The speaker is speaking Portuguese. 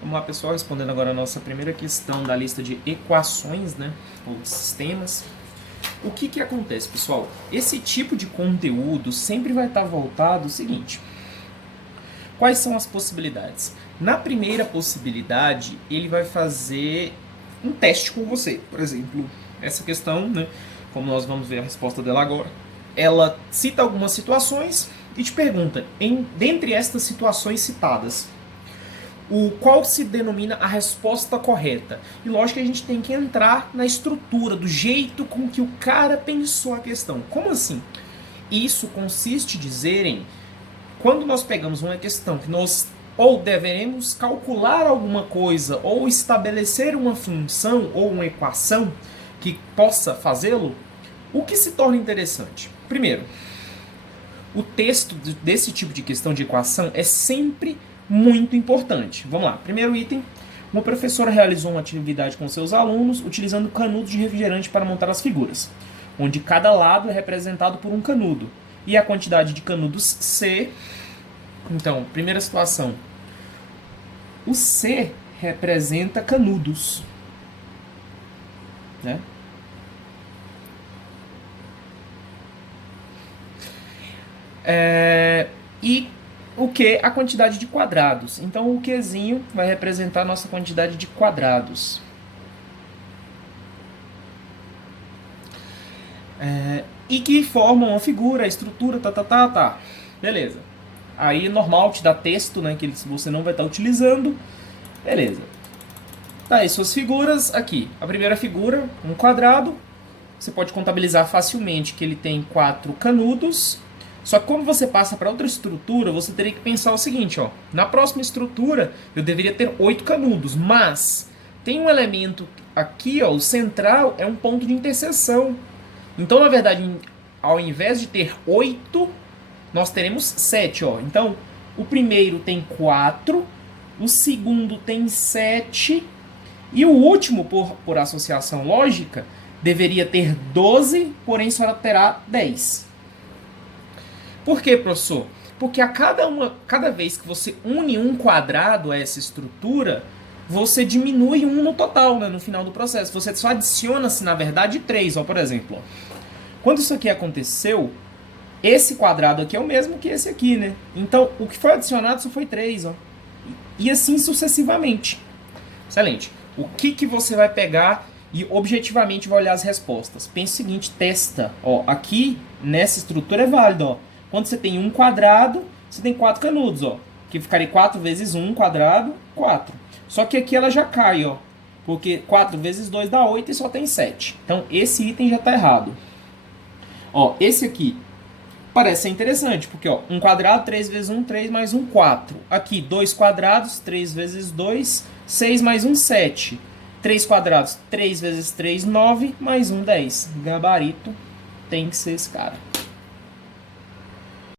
Vamos lá, pessoal, respondendo agora a nossa primeira questão da lista de equações, né, ou sistemas. O que acontece, pessoal? Esse tipo de conteúdo sempre vai estar voltado ao seguinte: quais são as possibilidades? Na primeira possibilidade, ele vai fazer um teste com você. Por exemplo, essa questão, né, como nós vamos ver a resposta dela agora, ela cita algumas situações e te pergunta, dentre estas situações citadas, qual se denomina a resposta correta. E lógico que a gente tem que entrar na estrutura, do jeito com que o cara pensou a questão. Como assim? Isso consiste em dizerem, quando nós pegamos uma questão que nós ou deveremos calcular alguma coisa, ou estabelecer uma função ou uma equação que possa fazê-lo, o que se torna interessante? Primeiro, o texto desse tipo de questão de equação é sempre muito importante. Vamos lá. Primeiro item. Uma professora realizou uma atividade com seus alunos utilizando canudos de refrigerante para montar as figuras, onde cada lado é representado por um canudo. E a quantidade de canudos C. Então, primeira situação. O C representa canudos, né? E o Q, a quantidade de quadrados. Então o Qzinho vai representar a nossa quantidade de quadrados. E que formam a figura, a estrutura, tá. Beleza. Aí normal te dá texto, né, que você não vai estar utilizando. Beleza. Tá aí suas figuras aqui. A primeira figura, um quadrado. Você pode contabilizar facilmente que ele tem 4 canudos. Só que quando você passa para outra estrutura, você teria que pensar o seguinte, ó. Na próxima estrutura, eu deveria ter 8 canudos, mas tem um elemento aqui, ó, o central é um ponto de interseção. Então, na verdade, ao invés de ter 8, nós teremos 7, ó. Então, o primeiro tem 4, o segundo tem 7 e o último, por associação lógica, deveria ter 12, porém só terá 10. Por quê, professor? Porque cada vez que você une um quadrado a essa estrutura, você diminui um no total, né, no final do processo. Você só adiciona-se, na verdade, 3. Ó, por exemplo, ó. Quando isso aqui aconteceu, esse quadrado aqui é o mesmo que esse aqui, né? Então, o que foi adicionado só foi 3. Ó. E assim sucessivamente. Excelente. O que você vai pegar e objetivamente vai olhar as respostas? Pense o seguinte, testa. Ó, aqui, nessa estrutura é válido, ó. Quando você tem um quadrado, você tem 4 canudos, ó. Que ficaria 4 vezes 1 quadrado, 4. Só que aqui ela já cai, ó. Porque 4 vezes 2 dá 8 e só tem 7. Então, esse item já está errado. Ó, esse aqui parece ser interessante, porque, ó, 1 quadrado, 3 vezes 1, 3 mais 1, 4. Aqui, 2 quadrados, 3 vezes 2, 6 mais 1, 7. 3 quadrados, 3 vezes 3, 9, mais 1, 10. Gabarito tem que ser esse cara.